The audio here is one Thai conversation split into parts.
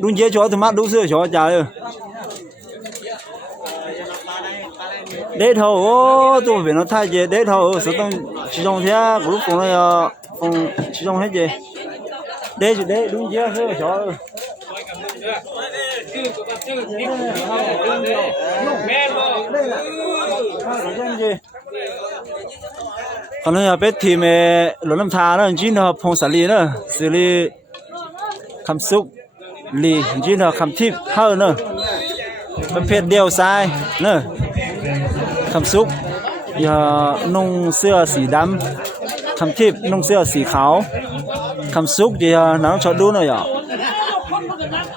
đúng chế cho thằng mắt đúng xưa cho trả rồi đế thầu ô tôi phải nó thay gì đế thầu số tông chỉ trong thế của lúc này phòng chỉ trong hết gì đế đúng chế xưa cho còn bây giờ biết thì mẹ lúa năm thà nó chỉ nó phong sản lý nữa xử lý cam súc lì chỉ nó cam thịt hơn nữaประเภทเดียวทรายเนอะคำซุกนุ่งเสื้อสีดำคำทิพนุ่งเสื้อสีขาวคำซุกจะน้ำชอดดูหน่อยอ่ะ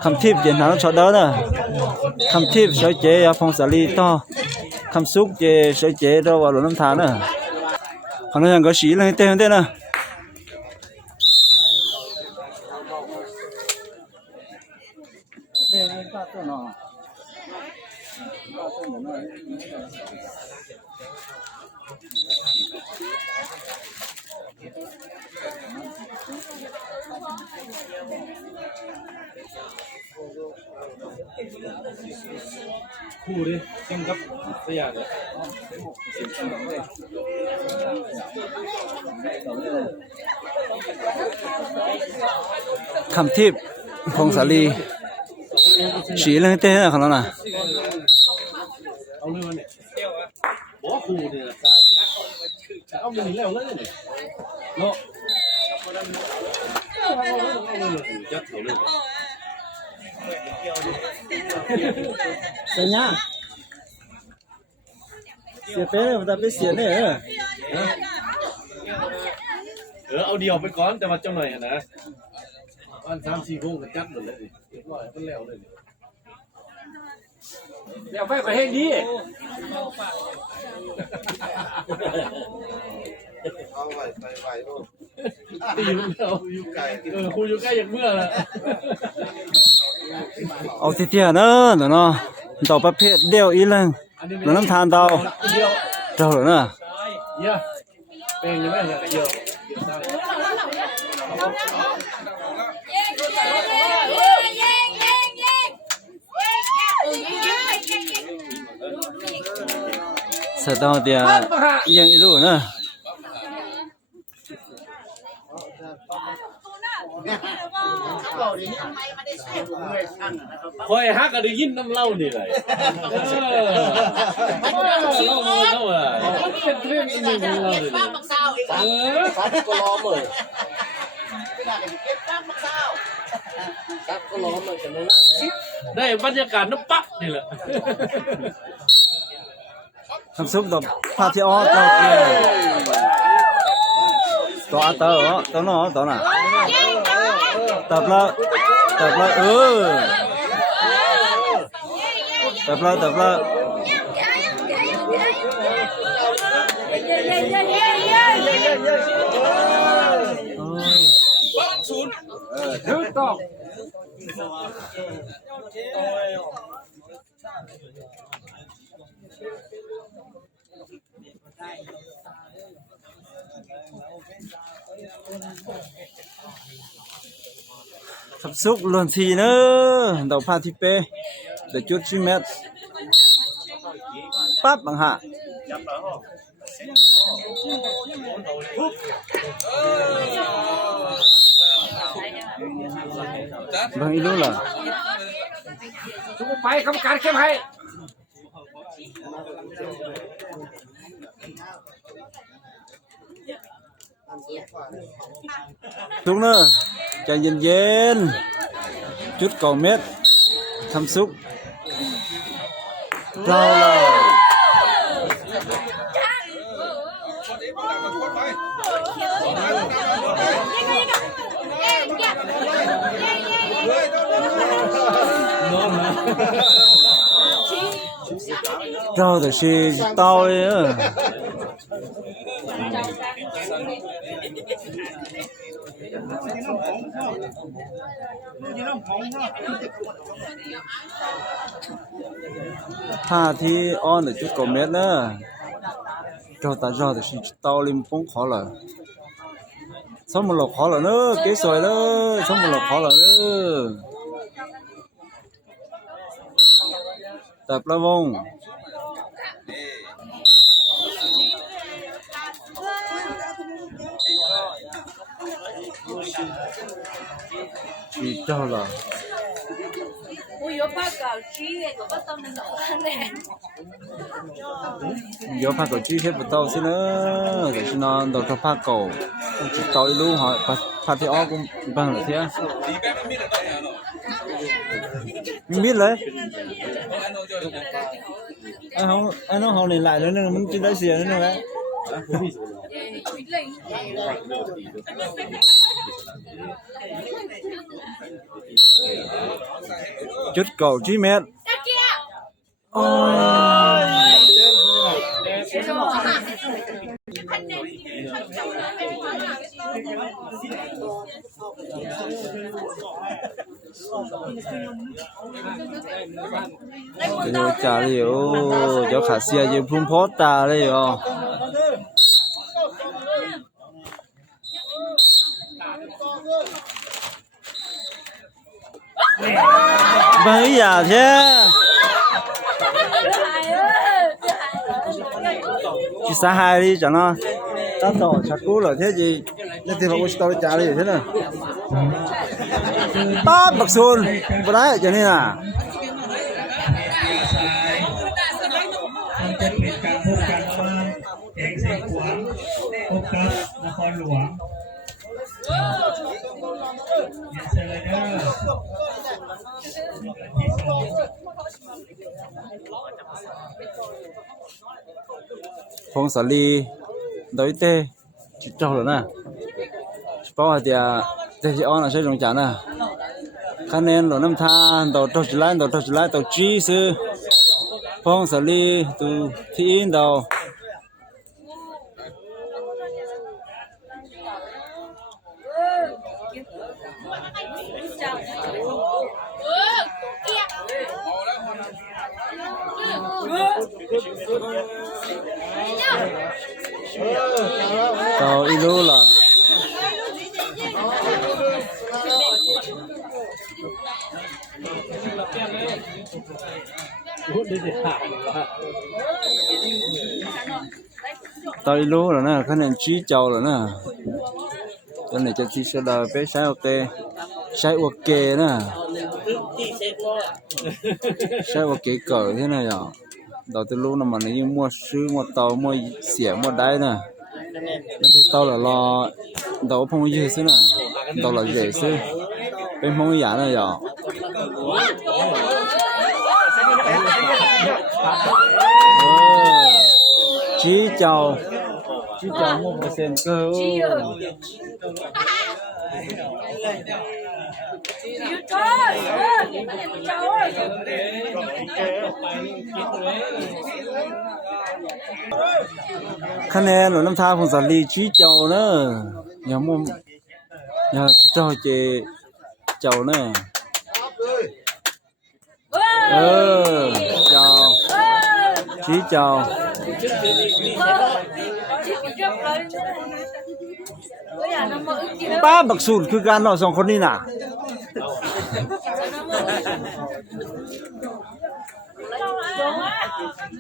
คำทิพจะน้ำชอดเดินน่ะคำทิพใช้เจพงศาลีต่อคำซุกจะใช้เจเราว่าหลวงน้ำทานน่ะคนนั้นก็สีเลยเต้นเต้นน่ะคู่ดิซิงกับสยามเลยคำทิพพงศาลีสีเลยเต้นน่ะคนนั้นน่ะเอาเรื่องเนี่ยโอ้คู่เนี่ยใช่เอาเรื่องนี้แล้วเลยเนี่ยเนาะจัดเขาเลยเสียเนี่ยเสียไปเลยมันจะไปเสียเนี่ยเอาเดียวไปก่อนแต่ว่าเจ้าหน่อยนะวัน3-4 โมงก็จัดเลยดิเรียบร้อยมันแล้วเลยแล้วไปประเทศนี้เอาไว้ไปลูกตีมันเอาอยู่ไกลคุยอยู่ใกล้อย่างเมื่อละเอาทีเดียวเนอะเนาะต่อประเภทเดียวอีเลยหลวงน้ำทานเตาเจ้าเหรอเนาะเยอะเป็นยังไงเนี่ยเยอะเสร็จแล้วเดี๋ยวยังอีลูกเนาะคอยฮักก็ได้ยินน้ำเล่านี่เลยเล่าเป็นเรื่องอีกหนึ่งเราเลยซัดก็ล้อมเลยซัดก็ล้อมเลยกันนั่นได้บรรยากาศน้ำปั๊บนี่แหละคำซุปดอกพาที่อ้อเตาเกียตัวเตาตัวน้อตัวน่ะตับละตับละตับละตับละถูกต้องขับซุกล้วนทีเนอะดอกพาทิเป้เดี๋ยวจุดชิเม็ดปั๊บบังฮะบังอีรู้เหรอทุกไปคำการเข้มให้ทุกเนอะใจเย็นๆจุดก่อเม็ดทำซุกเราเลยเราแต่ชีเต้าเลยท่าที่อ้อนจุดก่อเม็ดเนอะเราแต่ชีเต้าริมป้งขอเลยสมมติเราขอเลยเนอะเก๋สวยเลยสมมติเราขอเลยเนอะ แต่ประวงจีเจ้าล่ะ我有把搞鸡的，我把他们弄完嘞。有拍狗鸡hết bữa tàu xin nữa để xin nó đầu cho拍狗chỉ tàu đi luôn họ拍thì ó cũng bằng được thế mình biết đấy anh không họ liền lại nữa nên mình chỉได้xìa nữa đấy chút cầu chí mét ôi rồi trả liệu cho khả xe như phun phốt ta đây rồi bây giờ thế chỉ xa hai đi cho nó tao tỏ chặt cú là thế gì nên thì phải có tao trả đi thế này ba bạc xuân vào đấy cho nên là มันจะเป็นการพบกันระหว่างแข่งไส้ขวางพบกับนครหลวงเยนเซอร์เดอร์ที่สอง phong sản ly đối tê chỉ trâu rồi nè bao giờ thì chỉ on là sẽ dùng chán nè khả nên rồi năm than tàu trâu chỉ lái tàu chi sư phong sản ly từ thiên đầu tàu ilu là tàu ilu là nè khả năng trí chầu là nè cái này cho chi sẽ là bé sai ok sai ok nè sai ok cỡ thế này nhở đầu từ lúc nào mà nếu mua sư mua tàu mua xỉa mua đáy nè thì tàu là lo tàu không gì xứ nè tàu là dễ xứ bên không giá này nhở chí chào mua một sen cơคะแนนหลวงน้ำทาของสาลีชี้เจ้าเนอะอย่ามุ่งอย่าเจ้าเจเจ้าเนอะเจ้าชี้เจ้าป้าบักสูตรคือการนอนสองคนนี่น่ะ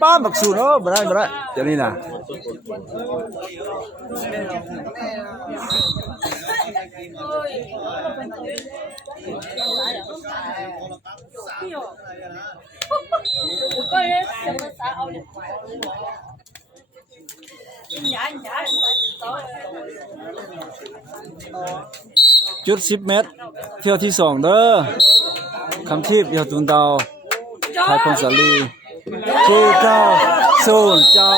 ป้าบักสูตรบ่ได้เดี๋ยวนี้น่ะจุด10 เมตรเที่ยวที่2เด้อคำทิพย์เที่ยวตุนเตาไทยพงศาลีชื่อเจ้าสูนเจ้า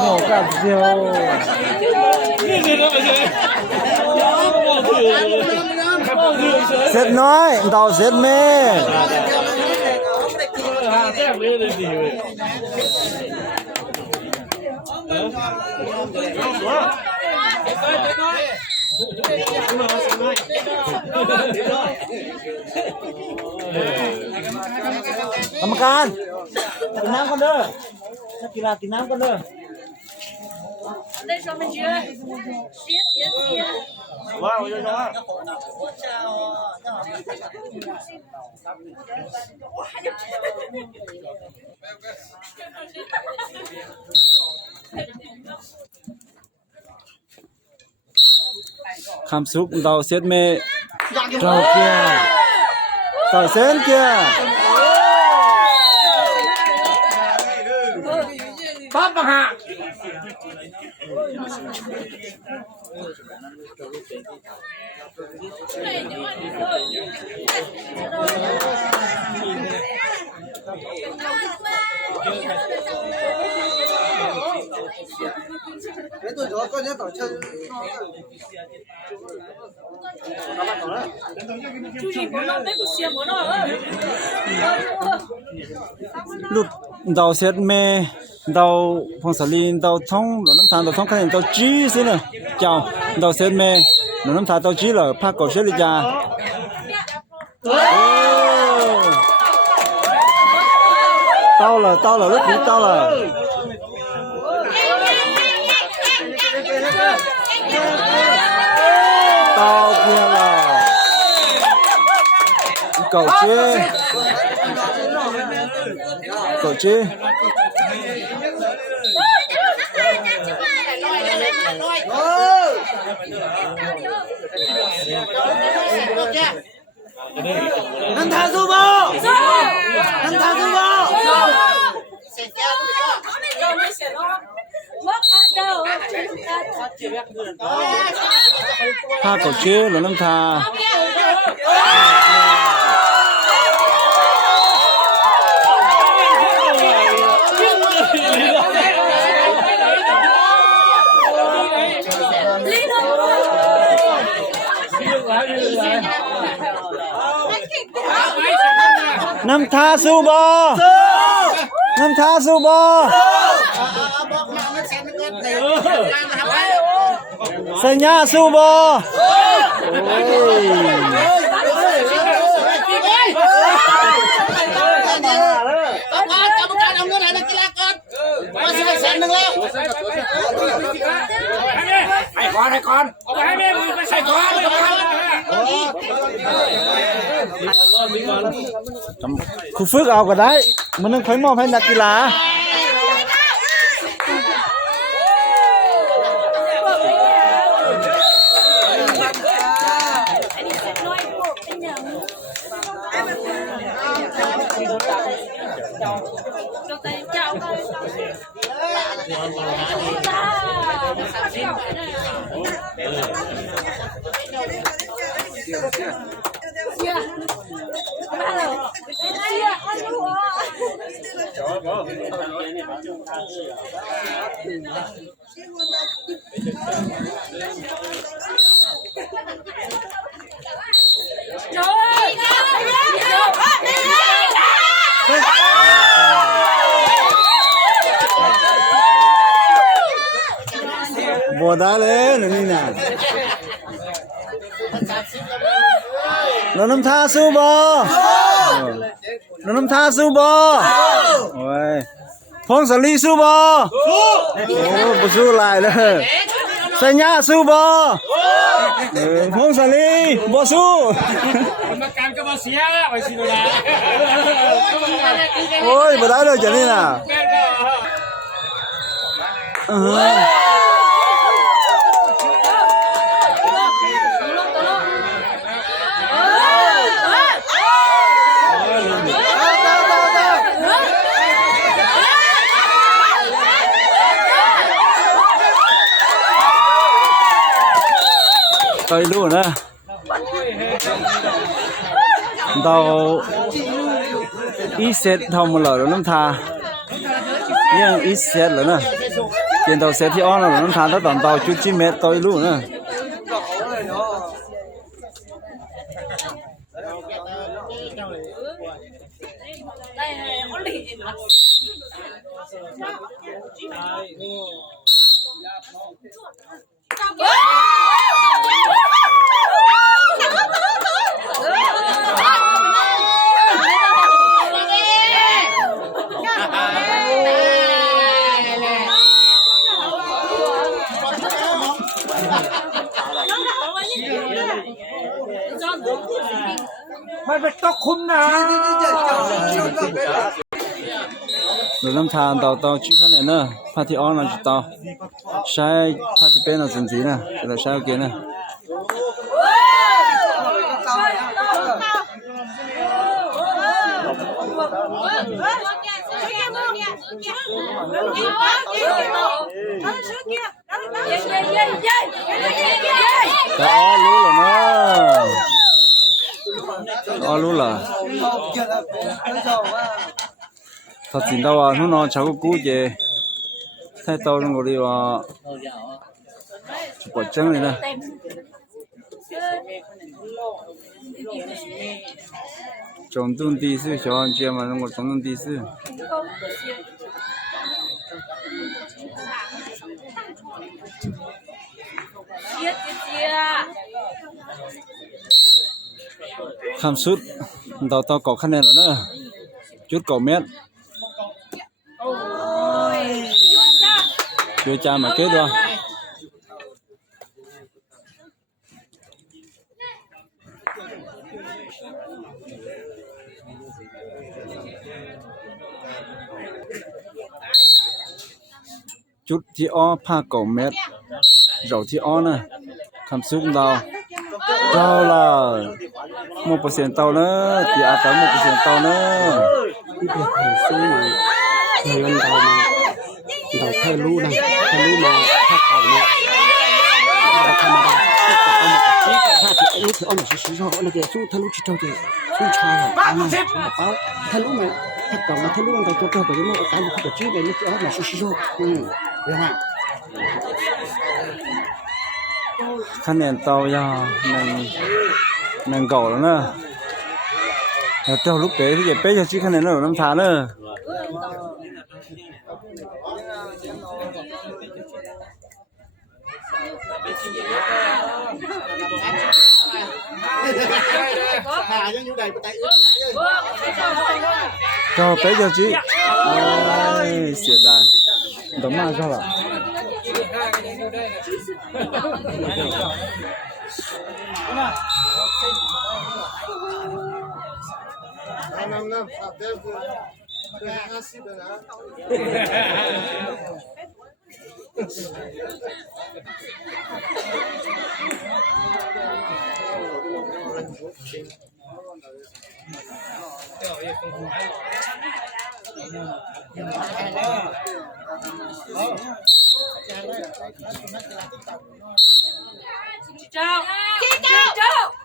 หมูกับเจียวเสร็จน้อยเตาเสร็จแม่กรรมการกินน้ำกันเด้อนักกีฬากินน้ำกันเด้อ那上面去，斜斜斜。哇，我就说。คำสุกดาวเซตเมดาวเกียดาวเซนเกียปั๊บมาหา cái tôi cho con nhớ tỏ chân ลูกดาวเซตเมดาวพงศลีนดาวท้องหลวงน้ำทานดาวท้องคะแนนดาวจีซิเนเจ้าดาวเซตเมหลวงน้ำทานดาวจีเหรอภาคเก่าเชลิจา到了到了问题到了到边了狗接狗接能弹出不？能弹出不？ภาคเก่าเชหลวงน้ำทาน้ำทาสู้บ่น้ำทาสู้บ่สัญญาสู้บ่ครูฝึกเอาก็ได้มันนึงค่อยมอบให้นักกีฬาบ่ได้เลยนี่น่ะน้ำทาสู้บ่น้ำทาสู้บ่โอ้ยพงศลีสู้บ่โอ้บ่สู้หลายเลยสัญญาสู้บ่พงศลีบ่สู้กรรมการก็บ่เสียไปสิโดนะโอ้ยบ่ได้เลยจังนี่น่ะไปรู้นะดาวอีเซตทำมาแล้วน้ำทายังอีเซตแล้วนะเปลี่ยนดาวเซตที่อ้อนแล้วน้ำทาถ้าตอนดาวจุดจิเมตต่อยรู้นะ มันเป็นตกคุมนะหรือน้ำทานต่อชี้คะแนนเนอะพาที่อ้อนเราจะต่อใช้พาที่เป็นเราจริงๆนะเราใช้โอเคนะแต่อ้อรู้เหรอเนอะอ้อรู้เหรอthật chính đâu à nó cháu cú về thay tao trong đi vào chụp quả trứng này nè trồng tuần đi sư cho anh chị mà nó còn trồng tuần đi sư tham suất tao có khả năng rồi nữa chút cầu mét chưa cha mà kết rồi chút thì o pha cầu mét dầu thì o nè cảm xúc đau là 1% tàu nữa thì à tới 1% tàu nữa cái việc hồi xưa mà người ăn đầu thay lú này thay lú mà thay cầu này là tham giaถ้าที่ลูกเอาหนูซื้อชอบอันนี้สู้ทะลุชิโตเจสู้ชายอ่ะเป้าทะลุมาถ้าก่อนมาทะลุมันไปตัวไปยังไม่เอาการเขาไปชื่อไปลูกเอาหนูซื้อชอบเรื่องอ่ะ คะแนนเตายานังเก่าแล้วนะแล้วเจ้าลูกเป๋ที่จะเป๊ะจะชี้คะแนนแล้วน้ำทานเนอะเจ้าเป๊ะจะชี้เสียดายต้องมาเจ้าล่ะ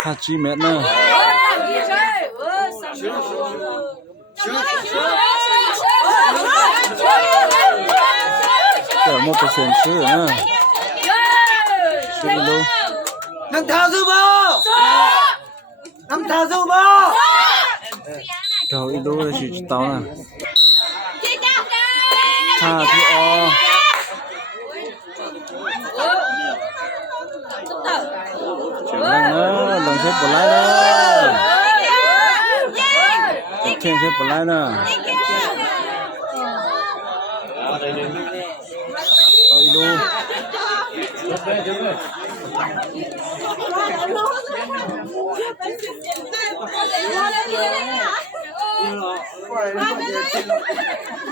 ถ้าชี้เม็ดเนอะเดี๋ยว1% ซื้อเนอะซื้อดูน้ำตาสู้บ่น้ำตาสู้บ่เดี๋ยวอีดูเลยสิเตาน่ะถ้าที่อเจ๋งเนอะลองเช็คปลายเนอะเช็คปลายเนอะเอาอีดู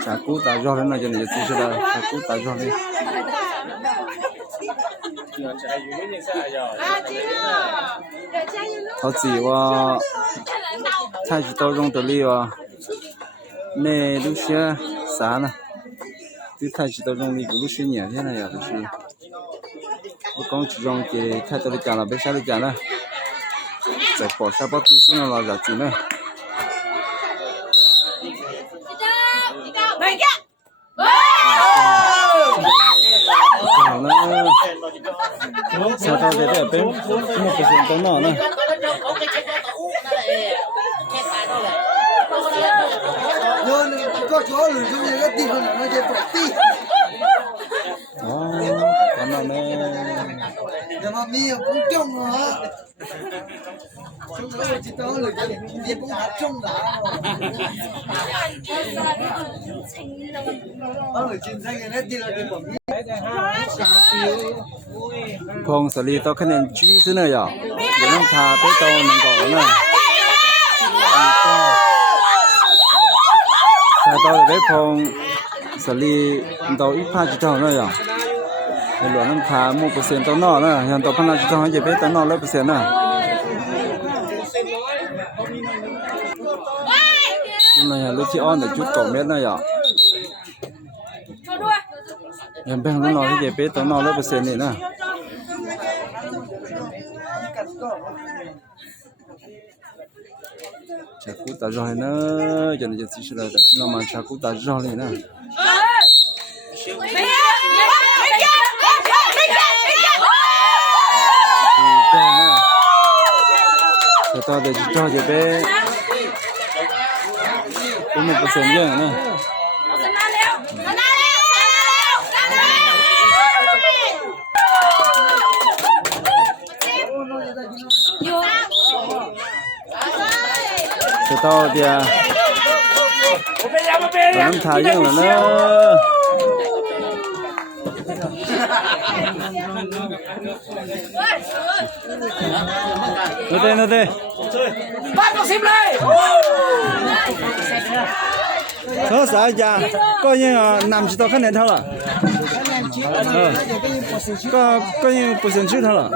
자꾸 따져하려나 전에 주시다 자꾸 따져하네 họ chỉว่าถ้าจะต้องลงตัวนี้ว่าในลูกเสียสานะที่ถ้าจะต้องลงนี้ลูกเสียเนี่ยใช่ไหม呀就是不光只用给太多的讲了别下的讲了在保下保读书呢了就进了好了sao tao để bên một cái chuyện tao nọ này rồi có chỗ rồi không như cái tiền nó chơi bật tí con nào nè nhưng mà mi cũng trông hả chúng tôi chỉ tới rồi đi cũng hát trông đã rồi trên xe cái nét đi là đi bấm phong xử lý tao cái này chỉ thế này à để nó thà tới tao mình gọi nè 到ได้พงสลีดอกอีพาจิตเนาะอย่างหลวงน้ำพาหมู่เปอร์เซ็นต์ตัวนอกนะอย่างต่อพนักจิตให้จะเป็นตัวนอก 100% นะนี่มันอย่างลูกที่อ้อนแต่จุด2เมตรนะอย่างยังเป็นตัวนอกที่จะเป็นตัวนอก 100% นี่นะchaku ta roi na jana je chi la da na ma chaku ta roi le na ta de ji ta je be cũng 1% ya na to thì nó thả dương là nó đây bắt vào xìm lại thở sao giờ coi như nằm chỉ tao khăn này thôi là coi như % chứ thôi là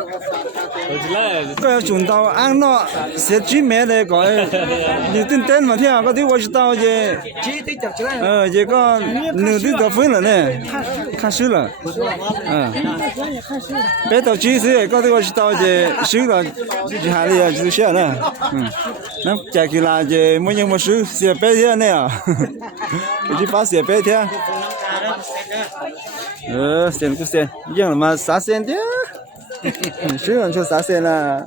cái chúng tao ăn nó sẽ chỉ mẹ để gọi đi tên mà thế có thứ tôi tao về về có nửa thứ tao phun rồi nè khai sử rồi bé tao chỉ是có thứ tôi tao về sử rồi chỉ hai là chỉ sử nè nó chạy kia là về mỗi nhân một sử sẽ bé thế này à chỉ phát sẽ bé thế sen cũng sen nhưng mà sáu sen chứ sử dụng cho sáu sen là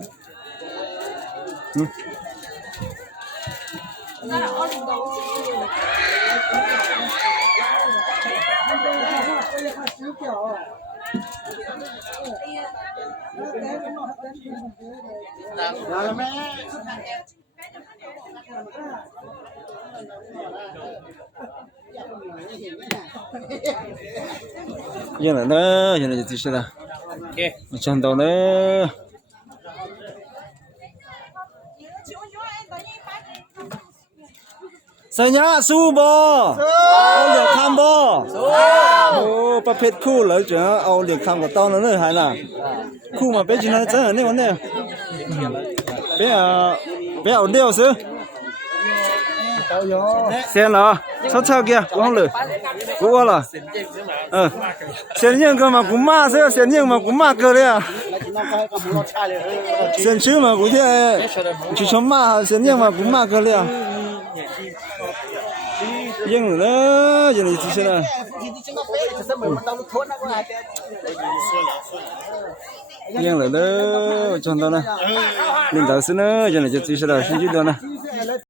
giờ là nó giờ là gì thế nào chân đầu nữa sao nhá su bò ông liệt tham bò ôประเภทคู่เลยจ้ะเอาเหลียกคำกับตอนนั้นเลยหายล่ะคู่มาเป็นจีน่าจะนี่วันนี้เป็นเอาเดียวซื้อ先了炒炒嘅往了过了先人个嘛古马是先人嘛古马个了先吃嘛古天去什么先人嘛古马个了赢了就你这些了赢了了赚到了领导是呢就你这些了谁知道呢